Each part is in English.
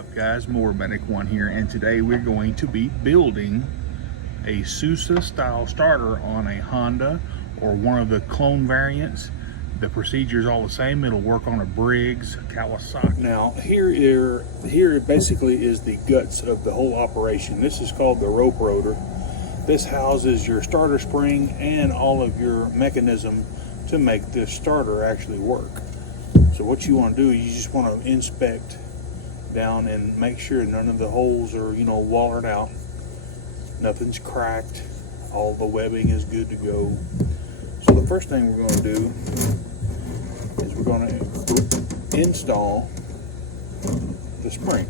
up, guys? More Medic One here, and today we're going to be building a Sousa style starter on a Honda or one of the clone variants. The procedure is all the same. It'll work on a Briggs, Kawasaki. Now here basically is the guts of the whole operation. This is called the rope rotor. This houses your starter spring and all of your mechanism to make this starter actually work. So what you want to do is you just want to inspect down and make sure none of the holes are, wallered out. Nothing's cracked. All the webbing is good to go. So the first thing we're going to do is we're going to install the spring.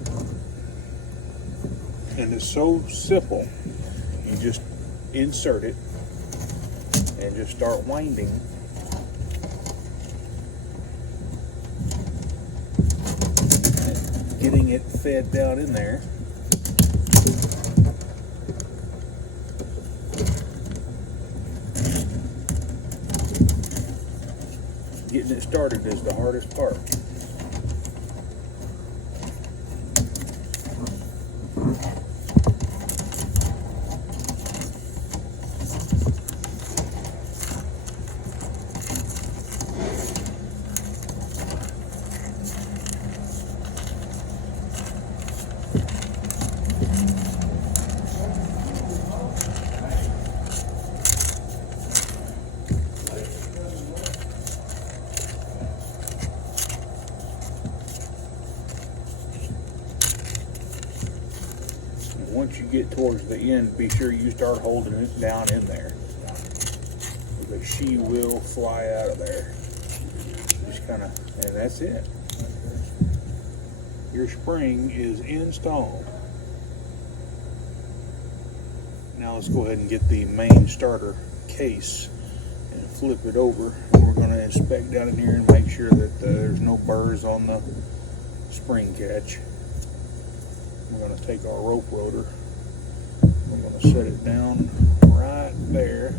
And it's so simple. You just insert it and just start winding. Getting it fed down in there. Getting it started is the hardest part. Once you get towards the end, be sure you start holding it down in there, because she will fly out of there. Just kind of, and that's it. Your spring is installed. Now let's go ahead and get the main starter case and flip it over. And we're going to inspect down in here and make sure that there's no burrs on the spring catch. We're going to take our rope rotor. We're going to set it down right there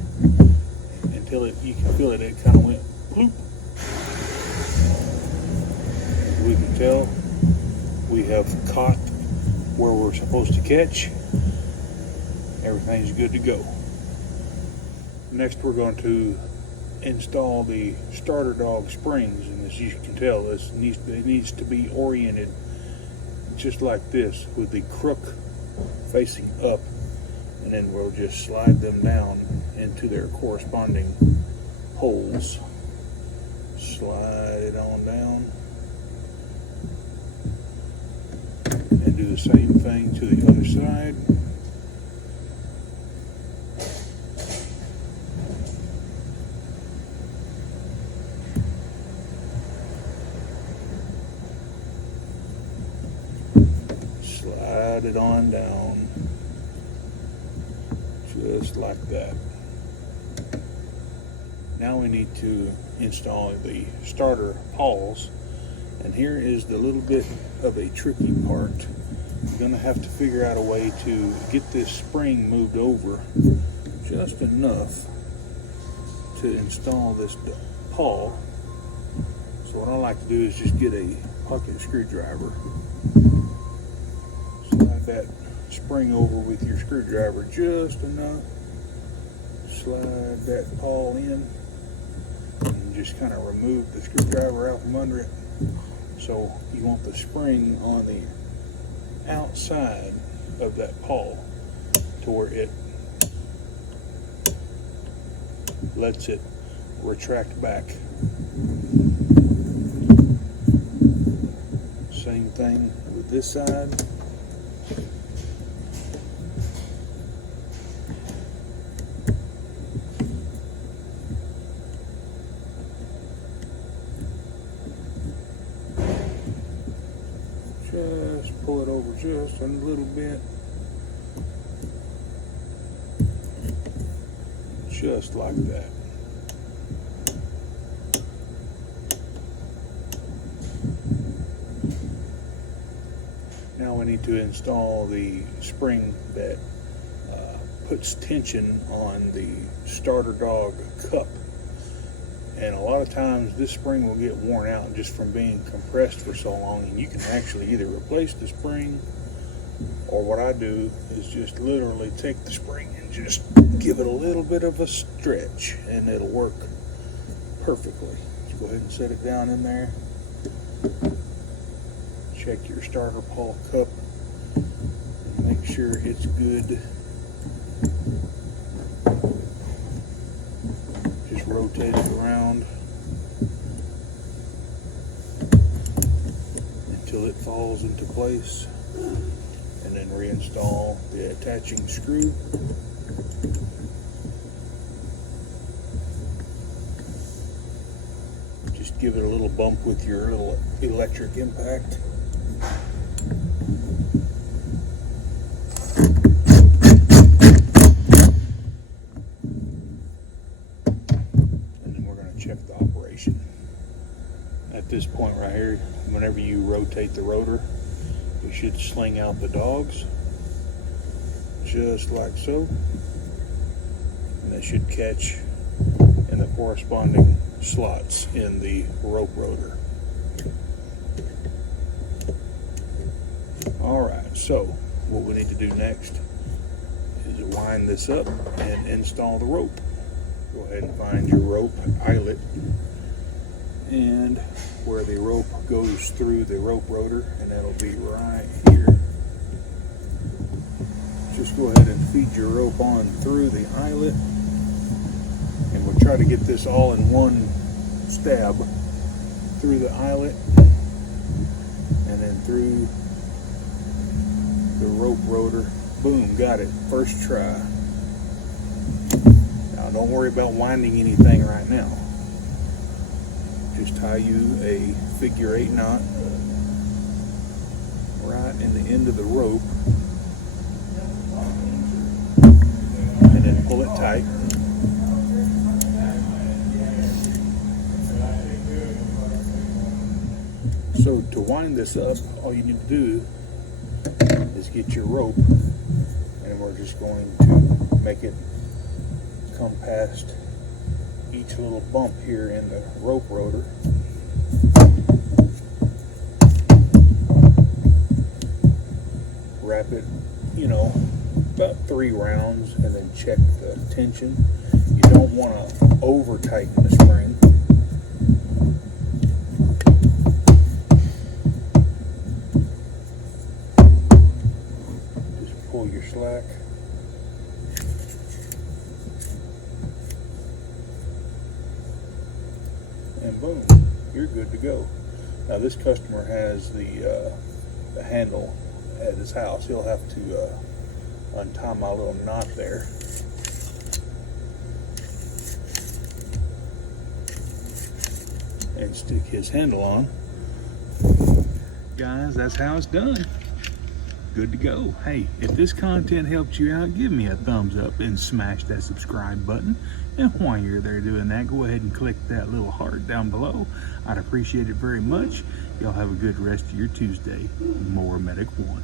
until you can feel it. It kind of went bloop. As we can tell, we have caught where we're supposed to catch. Everything's good to go. Next, we're going to install the starter dog springs, and as you can tell, it needs to be oriented just like this, with the crook facing up, and then we'll just slide them down into their corresponding holes. Slide it on down and do the same thing to the other side. Slide it on down, just like that. Now we need to install the starter Pawls, and here is the little bit of a tricky part. You're going to have to figure out a way to get this spring moved over just enough to install this pawl. So what I like to do is just get a pocket screwdriver. Slide that spring over with your screwdriver just enough. Slide that pawl in and just kind of remove the screwdriver out from under it. So you want the spring on the outside of that pawl to where it lets it retract back. Same thing with this side. Just pull it over just a little bit. Just like that. Now we need to install the spring that puts tension on the starter dog cup. And a lot of times this spring will get worn out just from being compressed for so long, and you can actually either replace the spring, or what I do is just literally take the spring and just give it a little bit of a stretch, and it'll work perfectly. Let's go ahead and set it down in there. Check your starter pawl cup and make sure it's good. Just rotate it around until it falls into place, and then reinstall the attaching screw. Just give it a little bump with your little electric impact. And then we're going to check the operation. At this point right here, whenever you rotate the rotor, you should sling out the dogs, just like so, and they should catch in the corresponding slots in the rope rotor. Alright, so what we need to do next is wind this up and install the rope. Go ahead and find your rope eyelet, and where the rope goes through the rope rotor, and that'll be right here. Just go ahead and feed your rope on through the eyelet, and we'll try to get this all in one stab through the eyelet and then through the rope rotor. Boom, got it, first try. Now don't worry about winding anything right now. Just tie you a figure 8 knot right in the end of the rope, and then pull it tight. So to wind this up, all you need to do is get your rope, and we're just going to make it come past each little bump here in the rope rotor. Wrap it, about 3 rounds, and then check the tension. You don't want to over tighten the spring. Just pull your slack. And boom, you're good to go. Now this customer has the handle at his house. He'll have to untie my little knot there. And stick his handle on. Guys, that's how it's done. Good to go. Hey, if this content helped you out, give me a thumbs up and smash that subscribe button. And while you're there doing that, go ahead and click that little heart down below. I'd appreciate it very much. Y'all have a good rest of your Tuesday. More Medic 1.